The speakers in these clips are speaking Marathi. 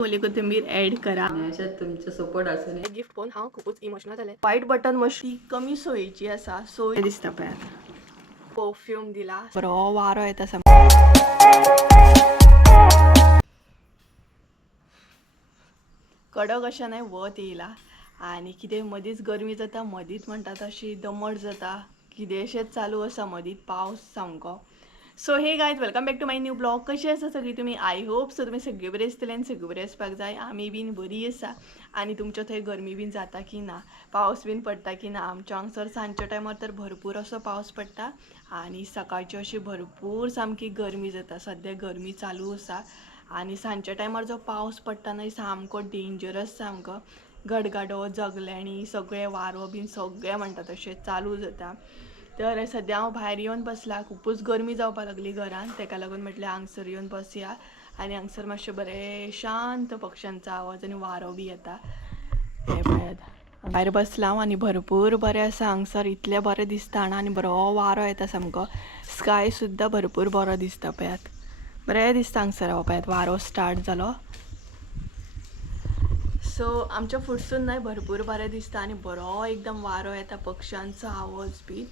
ओली कोथिंबीर ऍड करा. अशात तुमचं सपोर्ट असून गिफ्ट पण हांव खूपच इमोशनल जालें. व्हाईट बटन मशी कमी सोयीची आसा. सोय दिसता पळयात. परफ्यूम दिला. बरो वारो येता सामको. कडक अशें न्हय वत येयला आनी कितें मदींच गरमी जाता मदींच म्हणटा तशी दमट जाता कितेंशेंच चालू आसा मदींच पावस सामको. सो हे guys welcome back to my new blog. कशी आसा सगळीं तुमी? आय होप सो तुमी सगळीं बरी आसतली आनी सगळीं बरी आसपाक जाय. आमी बीन बरी आसा. आनी तुमच्या थंय गरमी बीन जाता की ना, पावस बीन पडटा की ना? आमच्या हांगसर सांजच्या टायमार तर भरपूर असो पावस पडटा आनी सकाळची अशी भरपूर सामकी गरमी जाता. सद्या गरमी चालू आसा आनी सांजच्या टायमार जो पावस पडटा न्हय सामको डेंजरस सामको. गडगडो जगल्यांनी सगळें वारो बीन सगळें म्हणटा तशें चालू जाता. तर सद्या हांव भायर येवन बसला. खूपच गरमी जावपाक लागली घरान. ताका लागून म्हटलें हांगसर येवन बसया आनी हांगसर मातशें बरें शांत पक्ष्यांचो आवाज आनी वारो बी येता. हे पळयात भायर बसला हांव आनी भरपूर बरें आसा हांगसर. इतलें बरें दिसता आनी बरो वारो येता सामको. स्काय सुद्दां भरपूर बरो दिसता पळयात. बरें दिसता हांगसर पळयात वारो स्टार्ट जालो. सो आमच्या फुडसून न्हय भरपूर बरें दिसता आनी बरो एकदम वारो येता पक्ष्यांचो आवाज बी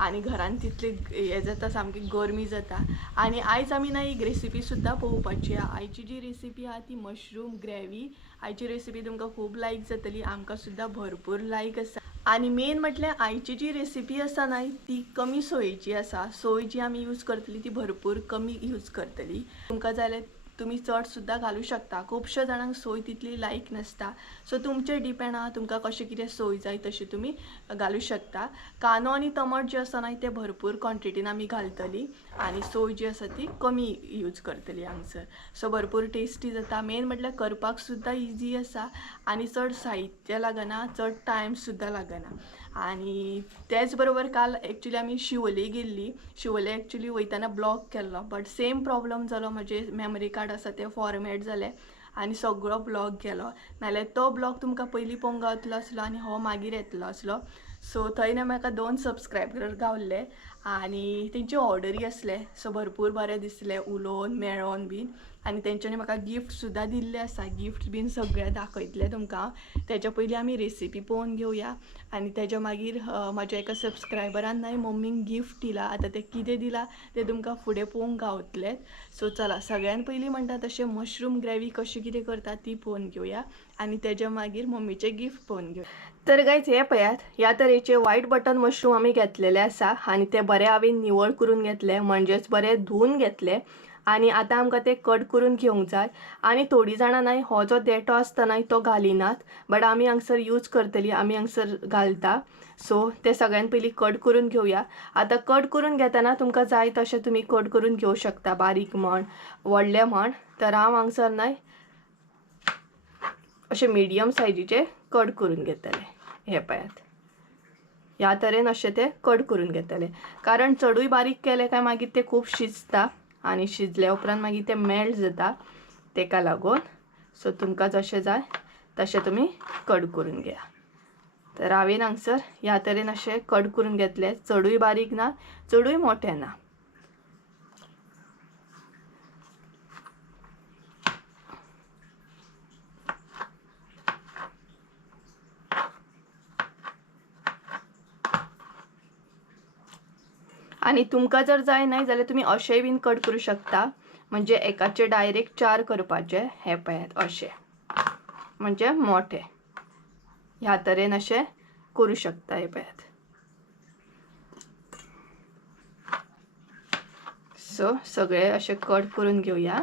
आनी घरान तितली हें जाता सामकी गरमी जाता. आनी आयज आमी ना एक रेसिपी सुद्दां पळोवपाची आहा. आयची जी रेसिपी आहा ती मशरूम ग्रेवी. आयची रेसिपी तुमकां खूब लायक जातली. आमकां सुद्दां भरपूर लायक आसा. आनी मेन म्हटल्यार आयची जी रेसिपी आसा न्हय ती कमी सोयेची आसा. सोय जी आमी यूज करतली ती भरपूर कमी यूज करतली. तुमकां जाल्यार तुम्ही चड सुद्दां घालूं शकता. खुबशे जाणांक सोय तितली लायक नासता. सो तुमचेर डिपेंड आहा तुमकां कशें कितें सोय जाय तशी तुमी घालूं शकता. कांदो आनी टमाट जे आसा न्हय ते भरपूर क्वॉन्टिटीन आमी घालतली आनी सोय जी आसा ती कमी यूज करतली हांगसर. सो भरपूर टेस्टी जाता. मेन म्हटल्यार करपाक सुद्दां इजी आसा आनी चड साहित्य लागना, चड टायम सुद्दां लागना. आनी तेच बरोबर काल एक्चुली आमी शिवोले गेल्ली. शिवोले एक्चुली वयताना ब्लॉक केल्लो बट सेम प्रॉब्लम जालो. म्हजे मेमरी कार्ड आसा ते फॉर्मेट जाले आनी सगळो ब्लॉक गेलो. नाल्यार तो ब्लॉक तुमकां पयलीं पळोवंक गावतलो आसलो आनी हो मागीर येतलो आसलो. सो थंय ना म्हाका 2 सबस्क्रायबर गावल्ले आनी तेंचे ऑर्डरी आसले. सो भरपूर बरें दिसलें उलोवन मेळोन बीन आनी तेंच्यांनी म्हाका गिफ्ट सुद्दां दिल्ले आसा. गिफ्ट बीन सगळें दाखयतलें तुमकां. तेच्या पयलीं आमी रेसिपी पळोवन घेवया आनी तेच्या मागीर म्हाज्या एका सबस्क्रायबरान न्हय मम्मीक गिफ्ट दिला. आतां तें कितें दिलां तें तुमकां फुडें पळोवंक गावतलें. सो चला सगळ्यान पयलीं म्हणटा तशें मशरूम ग्रेवी कशी कितें करता ती पळोवन घेवया आनी तेच्या मागीर मम्मीचें गिफ्ट पळोवन घेवया. तर गायज हे पळयात ह्या तरेचे व्हाईट बटन मशरूम आमी घेतलेले आसा आनी ते बरें हांवें निवळ करून घेतले म्हणजेच बरें धुवन घेतले. आनी आतां आमकां ते कट करून घेवंक जाय. आनी थोडीं जाणां न्हय हो जो देठो आसता न्हय तो घालिनात बट आमी हांगसर यूज करतली. आमी हांगसर घालता. सो ते सगळ्यान पयलीं कट करून घेवया. आतां कट करून घेतना तुमकां जाय तशें तुमी कट करून घेवं शकता. बारीक म्हण व्हडले म्हण. तर हांव हांगसर न्हय अशें मिडियम सायजीचे कट करून घेतले. हे पळयात ह्या तरेन अशें ते कट करून घेतले. कारण चडूय बारीक केले काय मागीर ते खूब शिजता आनी शिजल्या उपरांत मागीर ते मेल्ट जाता तेका लागून. सो तुमकां जशें जाय तशें तुमी कट करून घेया. तर हांवें हांगसर ह्या तरेन अशें कट करून घेतले. चडूय बारीक ना चडूय मोठे ना. आनी तुमकां जर जाय न्हय जाल्यार तुमी अशेंय बीन कट करूं शकता. म्हणजे एकाचे डायरेक्ट 4 करपाचे. हे पळयात अशें म्हणजे मोठे ह्या तरेन अशें करूं शकता. हे पळयात. सो सगळे अशें कट करून घेवया.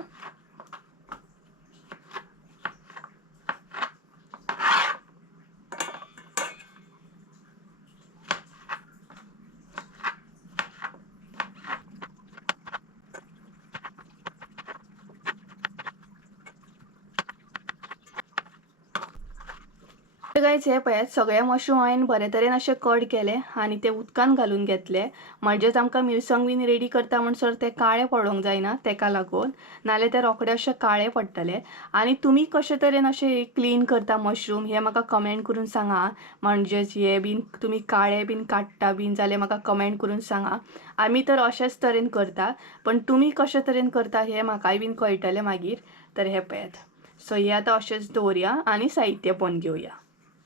गायज हे पळयात सगळे मशरूम हांवें बरे तरेन अशें कट केले आनी ते उदकान घालून घेतले. म्हणजेच आमकां मिरसांग बीन रेडी करता म्हणसर ते काळे पडोंक जायना तेका लागून. नाल्यार ते रोखडे अशे काळे पडटले. आनी तुमी कशे तरेन अशें क्लीन करता मशरूम हे म्हाका कमेंट करून सांगा. म्हणजेच हे बीन तुमी काळे बीन काडटा बीन जाल्यार म्हाका कमेंट करून सांगा. आमी तर अशेच तरेन करता पण तुमी कशे तरेन करता हे म्हाकाय बीन कळटले मागीर. तर हे पळयात सो हे आता अशेंच दवरया आणि साहित्य पळोवन घेवया.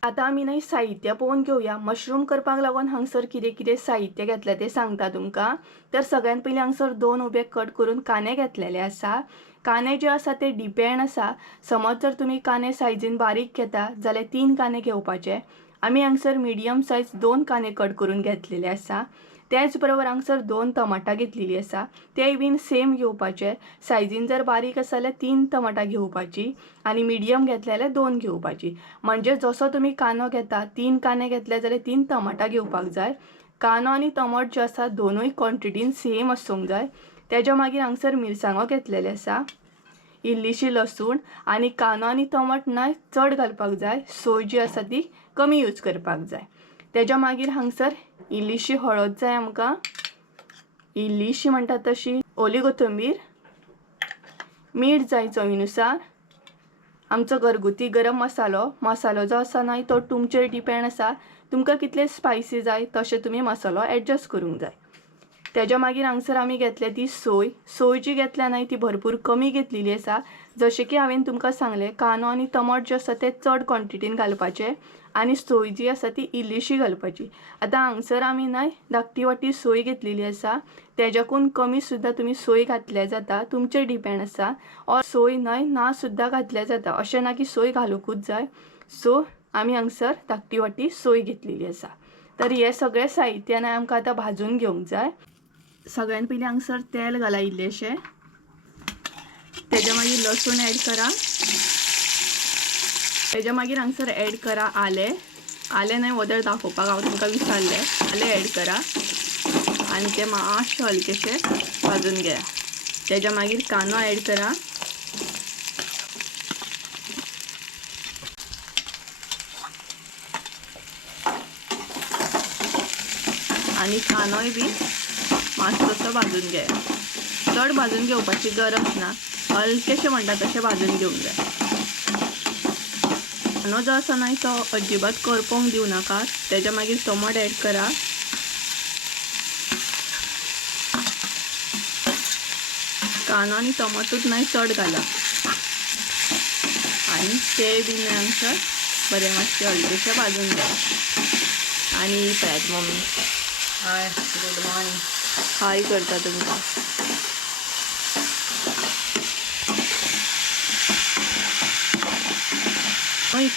आता आमी न्हय साहित्य पळोवन घेवया. मशरूम करपाक लागून हांगसर कितें कितें साहित्य घेतलें तें सांगता तुमकां. तर सगळ्यात पयलीं हांगसर 2 उबे कट करून कांदे घेतलेले आसा. कांदे जे आसा ते डिपेंड आसा. समज जर तुमी कांदे सायजीन बारीक घेता जाल्यार 3 कांदे घेवपाचे. आमी हांगसर मिडियम सायज 2 कांदे कट करून घेतलेले आसा. त्याच बरोबर हांगसर 2 टमाटां घेतलेली आसा. तेय बीन सेम घेवपाचे. सायजीन जर बारीक आसा जाल्यार 3 टमाटां घेवपाची आनी मिडियम घेतले जाल्यार 2 घेवपाची. म्हणजे जसो तुमी कांदो घेता 3 कांदे घेतले जाल्यार 3 टमाटां घेवपाक जाय. कांदो आनी टमाट जे आसा दोनूय क्वॉन्टिटीन सेम आसूंक जाय. तेज्या मागीर हांगसर मिरसांगो घेतलेले आसा, इल्लीशी लसूण आनी कांदो आनी टमाट न्हय चड घालपाक जाय. सोय जी आसा ती कमी यूज करपाक जाय. तेज्या मागीर हांगसर इल्लीशी हळद जाय आमकां, इल्लीशी म्हणटा तशी ओली कोथंबीर, मीठ जाय चवीनुसार, आमचो घरगुती गरम मसालो जो आसा न्हय तो तुमचेर डिपेंड आसा. तुमकां कितले स्पायसी जाय तशें तुमी मसालो एडजस्ट करूंक जाय. तेज्या मागीर हांगसर आमी घेतले ती सोय जी घेतल्या न्हय ती भरपूर कमी घेतलेली आसा. जशें की हांवें तुमकां सांगलें कांदो आनी टमाट जे आसा ते चड क्वॉन्टिटीन घालपाचे आनी सोय जी आसा ती इल्लीशी घालपाची. आतां हांगसर आमी न्हय धाकटी वाटी सोय घेतलेली आसा. तेज्याकून कमी सुद्दां तुमी सोय घातल्या जाता, तुमचेर डिपेंड आसा. ऑर सोय न्हय ना सुद्दां घातल्या जाता, अशें ना की सोय घालूंकूच जाय. सो आमी हांगसर धाकटी वाटी सोय घेतलेली आसा. तर हे सगळें साहित्य न्हय आमकां आतां भाजून घेवंक जाय. सगळ्यात पयलीं हांगसर तेल घाला इल्लेशें. तेज्या मागीर लसूण ॲड करा. तेज्या मागीर हांगसर ॲड करा आलें न्हय वदळ दाखोवपाक हांव तुमकां विसरलें. आलें ॲड करा आनी तें मातशें हलकेशें भाजून घेया. तेज्या मागीर कांदो ॲड करा. आनी कांदोय बी मातसोसो भाजून घेया. चड भाजून घेवपाची गरज ना, हलकेशें म्हणटा तशें भाजून घेवंक जाय. कांदो जो आसा न्हय तो अजिबात करपोंक दिवं नाका. तेज्या मागीर टमाट ॲड करा. कांदो आनी टमाटूच न्हय चड घाला आनी ते बीन हांगसर बरें मातशें हलकेशें भाजून घ्या. आनी पळयात मम्मी हाय, गुड मॉर्निंग. हाय करता तुमकां.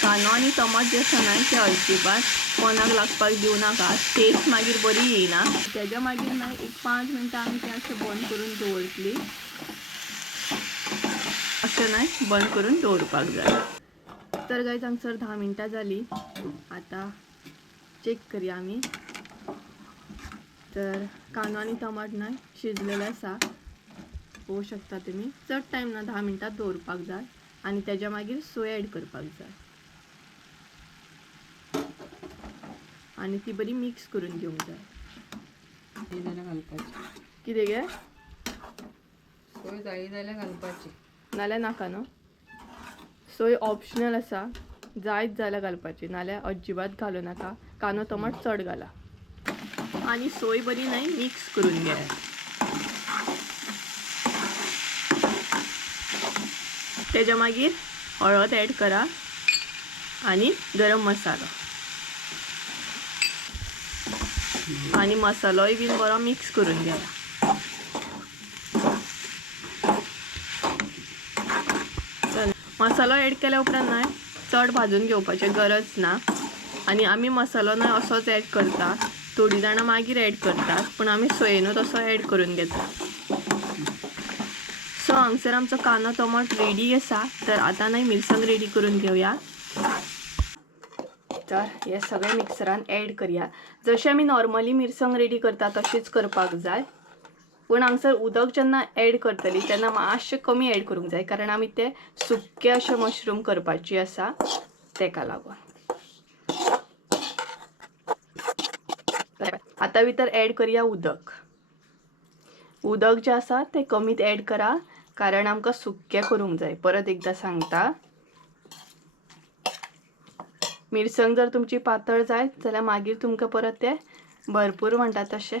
कांदो आनी टमाट जे आसा न्हय ते अजिबात पोंदाक लागपाक दिवं नाका. टेस्ट मागीर बरी येयना. तेज्या मागीर न्हय एक 5 मिनटां आमी तें अशें बंद करून दवरतली. अशें न्हय बंद करून दवरपाक जाय. तर गायज हांगसर 10 मिनटां जालीं. आतां चेक करया आमी. तर कांदो आनी टमाट न्हय शिजलेले आसा, पळोवंक शकता तुमी. चड टायम ना, 10 मिनटां दवरपाक जाय आनी तेज्या मागीर सोय ॲड करपाक जाय आनी ती बरी मिक्स करून घेवंक जाय. जाली जाल्यार घालपाची. कितें गे? सोय जाली जाल्यार घालपाची. नाल्यार नाका न्हू. सोय ऑप्शनल आसा, जायत जाल्यार घालपाची, नाल्यार अजिबात घालूं नाका. कांदो टमाट चड घाला आनी सोय बरी न्हय मिक्स करून घ्या. तेज्या मागीर हळद ॲड करा आनी गरम मसालो आनी मसालोय बीन बरो मिक्स करून घ्या. मसालो ॲड केल्या उपरांत न्हय चड भाजून घेवपाची गरज ना आनी आमी मसालो न्हय असोच ॲड करता. थोडीं जाणां मागीर ॲड करतात, पूण आमी सोयेनूच असो ॲड करून घेता. सो हांगसर आमचो कांदो टमाट रेडी आसा. तर आतां न्हय मिरसांग रेडी करून घेवया. तर हे सगळें मिक्सरान ॲड करया. जशें आमी नॉर्मली मिरसांग रेडी करता तशीच करपाक जाय. पूण हांगसर उदक जेन्ना ॲड करतली तेन्ना मातशें कमी ॲड करूंक जाय, कारण आमी ते सुक्के अशे मशरूम करपाची आसा तेका लागून. आतां भितर ॲड करया उदक. उदक जें आसा तें कमीत ॲड करा, कारण आमकां सुक्कें करूंक जाय. परत एकदां सांगता, मिरसांग जर तुमची पातळ जाय जाल्यार मागीर तुमकां परत ते भरपूर म्हणटा तशें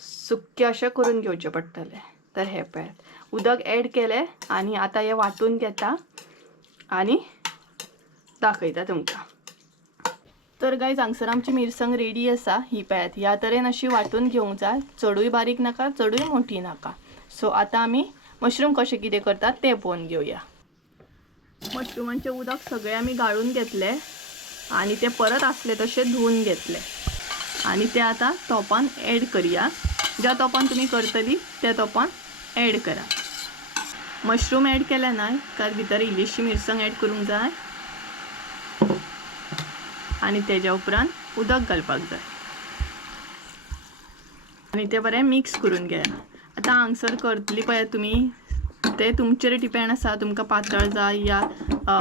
सुक्कें अशें करून घेवचें पडटलें. तर हे पळयात उदक ॲड केलें आनी आतां हें वांटून घेता आनी दाखयता तुमकां. तर गायज हांगसर आमची मिरसांग रेडी आसा. ही पळयात, ह्या तरेन अशी वांटून घेवंक जाय. चडूय बारीक नाका, चडूय मोठी नाका. सो आतां आमी मशरूम कशें कितें करतात तें पळोवन घेवया. मशरूमांचें उदक सगळें आमी गाळून घेतलें आनी ते परत आसले तशे धुवन घेतले आनी ते आतां तोपान ॲड करया. ज्या तोपान तुमी करतली त्या तोपान ॲड करा. मशरूम ॲड केले न्हय काय भितर इल्लीशी मिरसांग ॲड करूंक जाय आनी तेज्या उपरांत उदक घालपाक जाय आनी ते बरें मिक्स करून घेया. आतां हांगसर करतली पळय तुमी ते तुमचेर डिपेंड आसा. तुमकां पातळ जाय या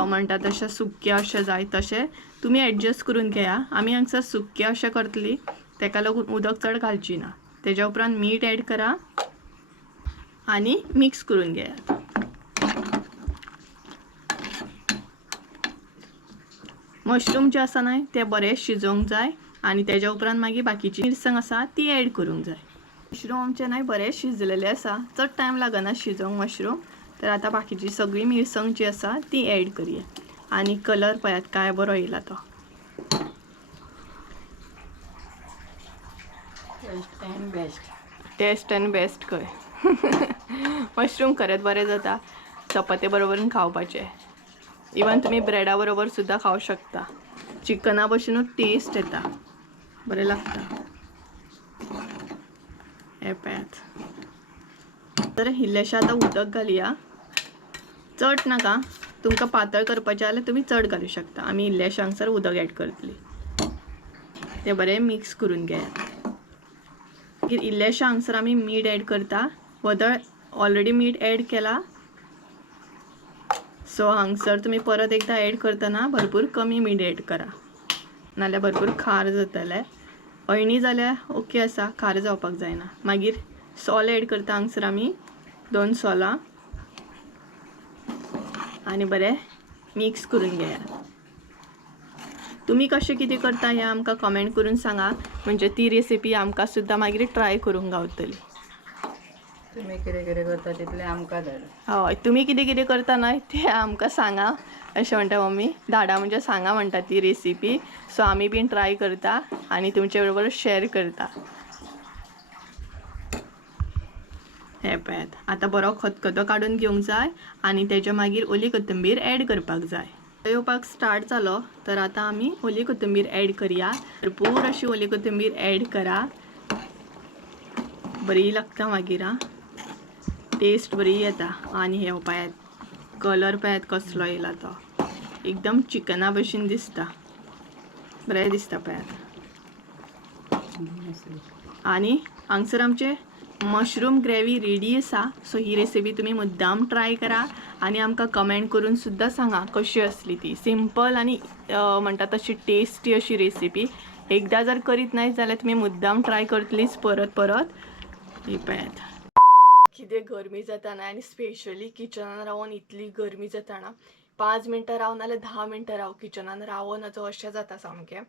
म्हणटा तशें सुक्कें अशें जाय तशें तुमी एडजस्ट करून घेया. आमी हांगसर सुक्कें अशें करतली, तेका लागून उदक चड घालची ना. तेज्या उपरांत मीठ ॲड करा आनी मिक्स करून घेया. मशरूम जे आसा न्हय ते बरें शिजोवंक जाय आनी तेज्या उपरांत मागीर बाकीची मिरसांग आसा ती ॲड करूंक जाय. मशरूम आमचे न्हय बरें शिजलेले आसा, चड टायम लागना शिजोवंक मशरूम. तर आतां बाकीची सगळी मिरसांग जी आसा ती ॲड करया आनी कलर पळयात काय बरो येयला तो. टेस्ट एंड बेस्ट खंय. मशरूम खरेंच बरें जाता चपाती बरोबर खावपाचें. इवन तुम्ही ब्रेडा बरोबर सुद्धा खाऊ शकता. चिकना भशेनूच टेस्ट येता, बरें लागता. हे पळयात. तर इल्लेशें आतां उदक घालया. चड नाका, तुमकां पातळ करपाचें जाल्यार तुमी चड घालूं शकता. आमी इल्लेशें हांगसर उदक ॲड करतली. ते बरें मिक्स करून घेयात. मागीर इल्लेशें हांगसर आमी मीठ ॲड करता. वदळ ऑलरेडी मीठ ॲड केला, सो हांगसर तुमी परत एकदा ॲड करतना भरपूर कमी मीठ ॲड करा, नाल्यार भरपूर खार जातलें. अळणी जाल्यार ओके आसा, खार जावपाक जायना. मागीर सॉल ॲड करता हांगसर आमी 2 सोलां आनी बरें मिक्स करून घेया. तुमी कशें कितें करता हें आमकां कमेंट करून सांगा, म्हणजे ती रेसिपी आमकां सुद्दां मागीर ट्राय करूंक गावतली. तुम्ही कितें कितें करता तितलें आमकां धाड. हय, तुमी कितें कितें करता न्हय तें आमकां सांगा. अशें म्हणटा मम्मी, धाडा म्हणजे सांगा म्हणटा ती रेसिपी. सो आमी बीन ट्राय करता आनी तुमचे बरोबर शेअर करता. हे पळयात, आतां बरो खतखतो काडून घेवंक जाय आनी तेज्या मागीर ओली कोथिंबीर ॲड करपाक जाय. येवपाक स्टार्ट जालो तर आतां आमी ओली कोथिंबीर ॲड करया. भरपूर अशी ओली कोथिंबीर ॲड करा, बरी लागता मागीर. टेस्ट बरी येता. आनी हे पळयात, कलर पळयात कसलो येयला तो, एकदम चिकना भशेन दिसता, बरें दिसता पळयात. आनी हांगसर आमचे मशरूम ग्रेवी रेडी आसा. सो ही रेसिपी तुमी मुद्दाम ट्राय करा आनी आमकां कमेंट करून सुद्दां सांगा कशी असली ती. सिंपल आनी म्हणटा तशी टेस्टी अशी रेसिपी. एकदा जर करीत नाही जाल्यार तुमी मुद्दाम ट्राय करतलीच परत परत. ही पळयात, कितें गरमी जाता ना, आनी स्पेशली किचनान रावन इतली गरमी जाता ना. 5 मिनटां राव नाल्यार 10 मिनटां राव किचनान रावो नजो अशें जाता सामकें.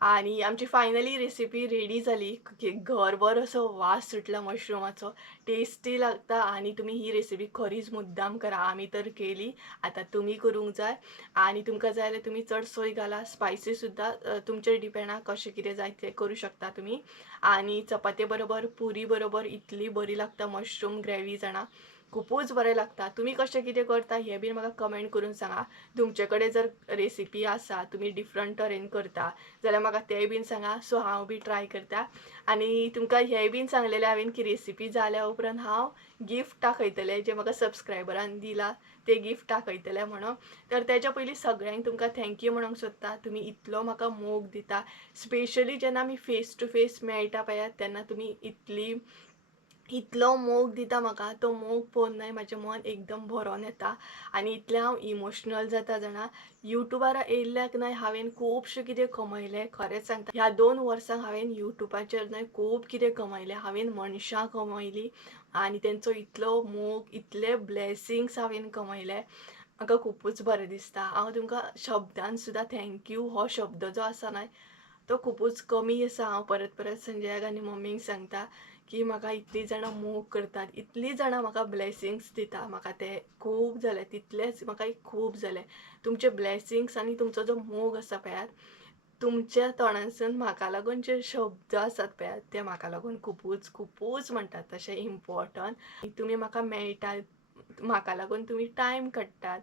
आनी आमची फायनली रेसिपी रेडी जाली. घरभर असो वास सुटला मशरूमाचो, टेस्टी लागता. आनी तुमी ही रेसिपी खरीच मुद्दाम करा. आमी तर केली, आतां तुमी करूंक जाय. आनी तुमकां जाय जाल्यार तुमी चड सोय घाला, स्पायसी सुद्दां तुमचेर डिपेंड, कशें कितें जाय तें करूं शकता तुमी. आनी चपाती बरोबर, पुरी बरोबर इतली बरी लागता मशरूम ग्रेवी जाणा, खूपच बरें लागता. तुमी कशें कितें करता हें बीन म्हाका कमेंट करून सांगा. तुमचे कडेन जर रेसिपी आसा, तुमी डिफरंट तरेन करता जाल्यार म्हाका तें बीन सांगा. सो हांव बी ट्राय करता. आनी तुमकां हें बीन सांगलेलें हांवें की रेसिपी जाल्या उपरांत हांव गिफ्ट दाखयतलें, जें म्हाका सबस्क्रायबरान दिलां तें गिफ्ट दाखयतलें म्हणून. तर तेच्या पयलीं सगळ्यांक तुमकां थँक्यू म्हणूंक सोदता. तुमी इतलो म्हाका मोग दिता. स्पेशली जेन्ना आमी फेस टू फेस मेळटा पळयात तेन्ना तुमी इतलो मोग दिता म्हाका. तो मोग पळोवन न्हय म्हाजें मन एकदम भरोन येता आनी इतलें हांव इमोशनल जाता जाणा. युट्यूबार येयल्ल्याक न्हय हांवें खुबशें कितें कमयलें, खरेंच सांगता. ह्या 2 वर्सांक हांवें युट्यूबाचेर न्हय खूब कितें कमयलें. हांवें मनशां कमयलीं आनी तेंचो इतलो मोग, इतले ब्लेसिंग्स हांवें कमयले. म्हाका खूबच बरें दिसता. हांव तुमकां शब्दान सुद्दां थँक्यू हो शब्द जो आसा न्हय तो खूबच कमी आसा. हांव परत परत संजयाक आनी मम्मीक सांगता की म्हाका इतली जाणां मोग करतात, इतली जाणां म्हाका ब्लेसिंग्स दिता, म्हाका ते खूब जाले, तितलेच म्हाका खूब जाले. तुमचे ब्लेसिंग्स आनी तुमचो जो मोग आसा पळयात, तुमच्या तोंडांसून म्हाका लागून जे शब्द आसात पळयात ते म्हाका लागून खूबच खूबच म्हणटात तशें इम्पॉर्टंट. तुमी म्हाका मेळटात, म्हाका लागून तुमी टायम काडटात,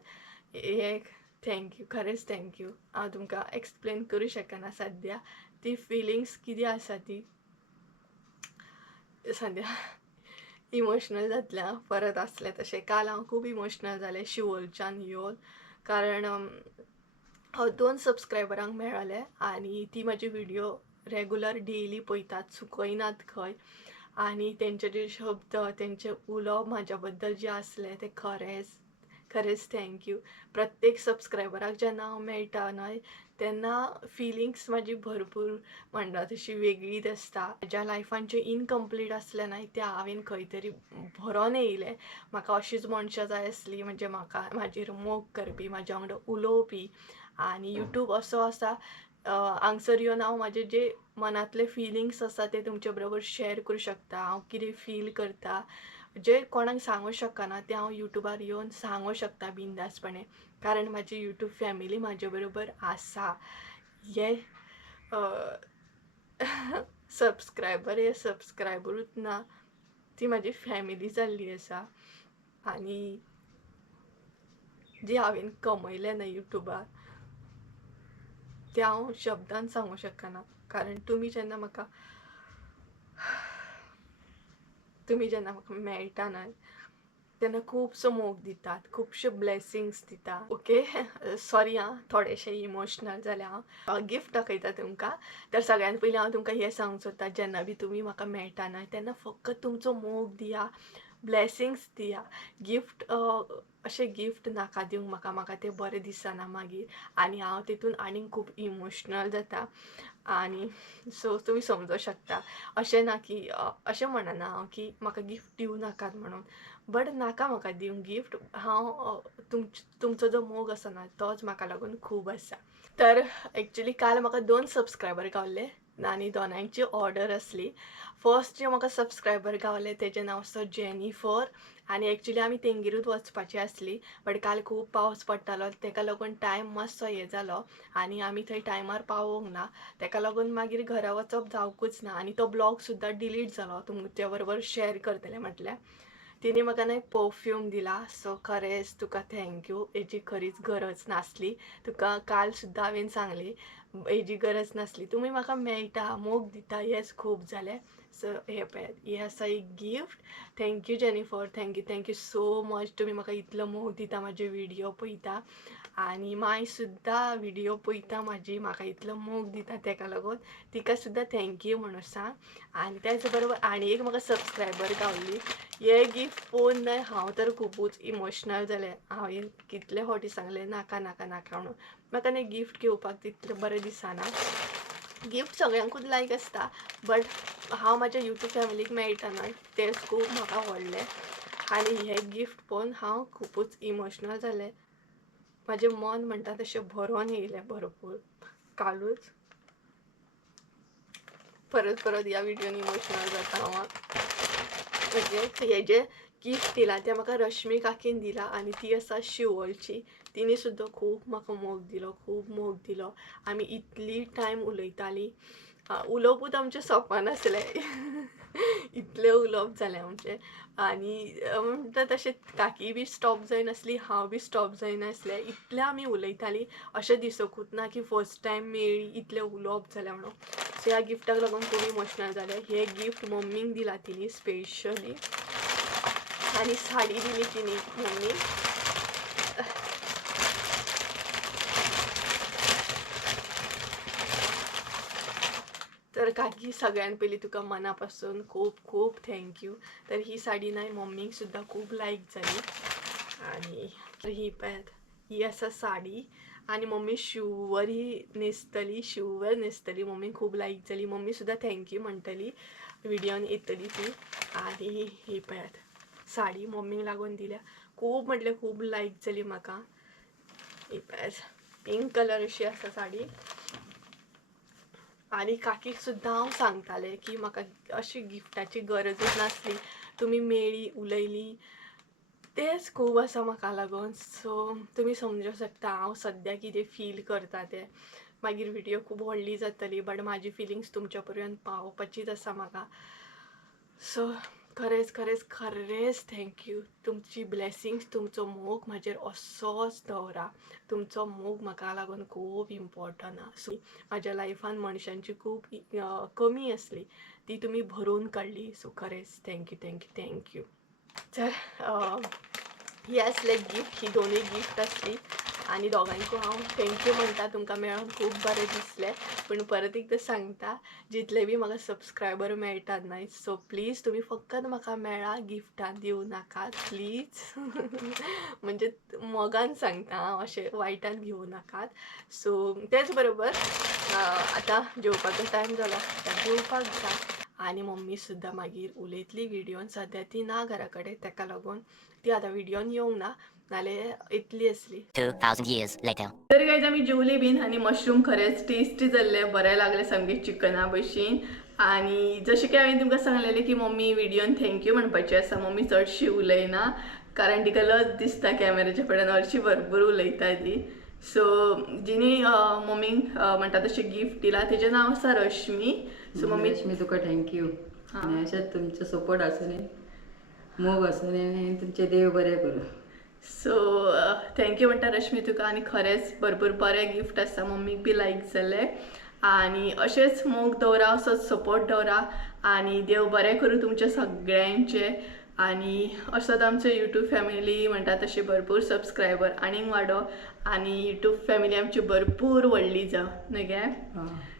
हे थँक्यू, खरेंच थँक्यू. हांव तुमकां एक्सप्लेन करूं शकना सद्या ती फिलिंग्स कितें आसा ती. सद्या इमोशनल जातलें हांव परत आसलें तशें. काल हांव खूब इमोशनल जालें शिवोलच्यान येवन, कारण हांव 2 सबस्क्रायबरांक मेळ्ळें आनी ती म्हाजी व्हिडिओ रेगुलर डेली पळयतात, चुकयनात खंय. आनी तेंचे जे शब्द, तेंचे उलोवप म्हाज्या बद्दल जे आसलें ते खरेंच थँक्यू. प्रत्येक सबस्क्रायबराक जेन्ना हांव मेळटा न्हय तेन्ना फिलिंग्स म्हाजी भरपूर म्हणटा तशी वेगळीच आसता. म्हज्या लायफान जे इनकम्प्लीट आसलें न्हय तें हांवें खंय तरी भरोन येयलें. म्हाका अशीच मनशां जाय आसलीं, म्हणजे म्हाका म्हाजेर मोग करपी, म्हाज्या वांगडा उलोवपी. आनी यूट्यूब असो आसा, हांगसर येवन हांव म्हाजे जे मनांतले फिलिंग्स आसा ते तुमचे बरोबर शेअर करूं शकता. हांव कितें फील करता, जे कोणाक सांगूं शकना ते हांव यूट्यूबार येवन सांगूं शकता बिंदासपणे, कारण म्हाजी यूट्यूब फॅमिली म्हाजे बरोबर आसा. हे सबस्क्रायबर हे सबस्क्रायबरूच ना, ती म्हाजी फॅमिली जाल्ली आसा. आनी जे हांवें कमयलें ना यूट्यूबार ते हांव शब्दान सांगूं शकना, कारण तुमी जेन्ना म्हाका मेळटा न्हय तेन्ना खुबसो मोग दितात, खुबशे ब्लेसिंग्स दिता. ओके, सॉरी हां, थोडेशें इमोशनल जालें हांव. गिफ्ट दाखयता तुमकां. तर सगळ्यान पयलीं हांव तुमकां हें सांगूंक सोदतां, जेन्ना बी तुमी म्हाका मेळटा न्हय तेन्ना फकत तुमचो मोग दिया, ब्लेसिंग्स दिया. गिफ्ट अशें गिफ्ट नाका दिवंक म्हाका तें बरें दिसना मागीर, आनी हांव तितून आनीक खूब इमोशनल जाता. आनी सो तुमी समजूं शकता, अशें ना की अशें म्हणना हांव की म्हाका गिफ्ट दिवं नाकात म्हणून, बट नाका म्हाका दिवंक गिफ्ट. हांव तुमचो जो मोग आसा ना तोच म्हाका लागून खूब आसा. तर एक्चुली काल म्हाका 2 सबस्क्रायबर गावले आनी दोनांची ऑर्डर आसली. फर्स्ट जे म्हाका सबस्क्रायबर गावले तेजें नांव आसा जेनिफर, आनी एक्चुली आमी तेंगेरूच वचपाची आसली, बट काल खूब पावस पडटालो तेका लागून टायम मातसो हें जालो आनी आमी थंय टायमार पावोंक ना. तेका लागून मागीर घरा वचप जावंकूच ना आनी तो ब्लॉग सुद्दां डिलीट जालो तुमच्या बरोबर शेअर करतलें म्हटल्यार. तिने म्हाका न्हय परफ्यूम दिला, सो खरेंच तुका थँक्यू. हेजी खरीच गरज नासली, तुका काल सुद्दां हांवें सांगली हेजी गरज नासली. तुमी म्हाका मेळटा, मोग दिता, हेच खूब जालें. सो हे पळयात, हे आसा एक gift. Thank you Jennifer, thank you so much. तुमी म्हाका इतलो मोग दिता, म्हाजे व्हिडिओ पळयता आनी माय सुद्दां व्हिडिओ पळयता म्हाजी, म्हाका इतलो मोग दिता, तेका लागून तिका सुद्दां थँक्यू म्हणून सांग. आनी त्याच बरोबर आनी एक म्हाका सबस्क्रायबर गावल्ली. हे गिफ्ट पळोवन न्हय हांव तर खुबूच इमोशनल जालें. हांवें कितले फावटी सांगलें नाका नाका नाका म्हणून. म्हाका न्हय गिफ्ट घेवपाक तितलें बरें दिसना. गिफ्ट सगळ्यांकूच लायक आसता, बट हांव म्हाज्या यूट्यूब फॅमिलीक मेळटा न्हय तेंच खूब म्हाका व्हडलें. आनी हें गिफ्ट पळोवन हांव खुबूच इमोशनल जालें. म्हाजें मन म्हणटा तशें भरोन येयलें भरपूर. कालूच परत ह्या व्हिडिओन इमोशनल जाता हांव. म्हणजे हें जें गिफ्ट दिलां तें म्हाका रश्मी काकीन दिलां आनी ती आसा शिवोलची. तिने सुद्दां खूब म्हाका खूब मोग दिलो. आमी इतली टायम उलयतालीं, उलोवपूच आमचें सोंपनासलें. इतलें उलोवप जालें आमचें. आनी म्हणटा तशें काकी बी स्टॉप जायनासली, हांव बी स्टॉप जायनासलें. इतलें आमी उलयतालीं, अशें दिसोकूच ना की फर्स्ट टायम मेळ्ळी, इतलें उलोवप जालें म्हणून. सो ह्या गिफ्टाक लागून खूब इमोशनल जालें. हें गिफ्ट मम्मीक दिलां तिने स्पेशली, आनी साडी दिली तिने मम्मी. तर काकी सगळ्यान पयलीं तुका मना पासून खूब खूब थँक्यू. तर ही साडी न्हय मम्मीक सुद्दां खूब लायक जाली. आनी ही पळयात, ही आसा साडी आनी मम्मी शिवर ही न्हेसतली. मम्मी खूब लायक जाली. मम्मी सुद्दां थँक्यू म्हणटली, व्हिडिओन येतली ती. आनी ही पळयात साडी मम्मीक लागून दिल्या, खूब म्हटल्यार खूब लायक जाली म्हाका. ही पळयात पिंक कलर अशी आसा साडी. आणि काकीक सुद्दां हांव सांगतालें की म्हाका अशी गिफ्टाची गरजूच नासली, तुमी मेळ्ळी उलयली तेच खूब आसा म्हाका लागून. सो तुमी समजूंक शकता हांव सद्या कितें फील करता तें. मागीर व्हिडिओ खूब व्हडली जातली बट म्हाजी फिलिंग्स तुमच्या पर्यंत पावोवपाचीच आसा म्हाका. सो खरेंच खरेंच खरेंच थँक्यू. तुमची ब्लेसिंग्स, तुमचो मोग म्हाजेर असोच दवरा. तुमचो मोग म्हाका लागून खूब इम्पॉर्टंट आसा. सो म्हाज्या लायफान मनशांची खूब कमी आसली, ती तुमी भरून काडली. सो खरेंच थँक्यू थँक्यू थँक्यू. तर ही आसले गिफ्ट, ही दोनूय गिफ्ट आसली आनी दोगांयकूय हांव थँक्यू म्हणटा. तुमकां मेळून खूब बरें दिसलें. पूण परत एकदां सांगता, जितले बी म्हाका सबस्क्रायबर मेळटात न्हय, सो प्लीज तुमी फकत म्हाका मेळा, गिफ्टां दिवं नाकात प्लीज. म्हणजे मोगान सांगता हांव, अशें वायटान घेवं नाकात. सो तेच बरोबर आतां जेवपाचो टायम जालो, आतां जेवपाक जा. आनी मम्मी सुद्दां मागीर उलयतली व्हिडिओन. सद्या ती ना घरा कडेन, ताका लागून ती आतां व्हिडिओन येवंक ना, नाल्यार येतली आसली. 2,000 years later. तर गायज आमी जेवली बीन आनी मशरूम खरेंच टेस्टी जाल्ले, बरें लागले सामके चिकना भशेन. आनी जशें की हांवें तुमकां सांगलेलें की मम्मी व्हिडिओन थँक्यू म्हणपाची आसा. मम्मी चडशी उलयना कारण तिका लज दिसता कॅमेराच्या फुड्यान, हरशी भरपूर उलयता ती. सो जिणी मम्मीक म्हणटा तशें गिफ्ट दिला तेजें नांव आसा रश्मी. सो मम्मी रश्मी तुका थँक्यू. आनी अशेंच तुमचो सपोर्ट आसूनी, मोग आसूनी आनी तुमचे देव बरें करूं. सो थँक्यू म्हणटा रश्मी तुका. आनी खरेंच भरपूर बरें गिफ्ट आसा, मम्मीक बी लायक जालें. आनी अशेंच मोग दवरा, असोच सपोर्ट दवरा आनी देव बरें करूं तुमचे सगळ्यांचे. आनी असोच आमचो यूट्यूब फॅमिली म्हणटा तशी भरपूर सबस्क्रायबर आनीक वाडो आनी यूट्यूब फॅमिली आमची भरपूर व्हडली जावं न्हय गे.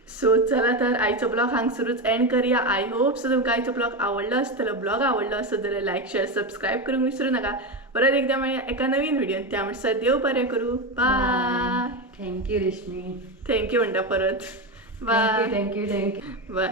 सो चला तर आयचो ब्लॉग हांगसरूच एंड करूया. आय होप सो तुमकां आयचो ब्लॉग आवडलो आसतलो. ब्लॉग आवडलो आसत जाल्यार लायक शेअर सबस्क्रायब करूंक विसरूं नाका. परत एकदा मेळया एका नवीन व्हिडिओन. त्या म्हणसर देव बरें करूं. बाय. थँक्यू रेश्मी. थँक्यू म्हणटा परत. Bye. Thank you thank you thank you. Bye.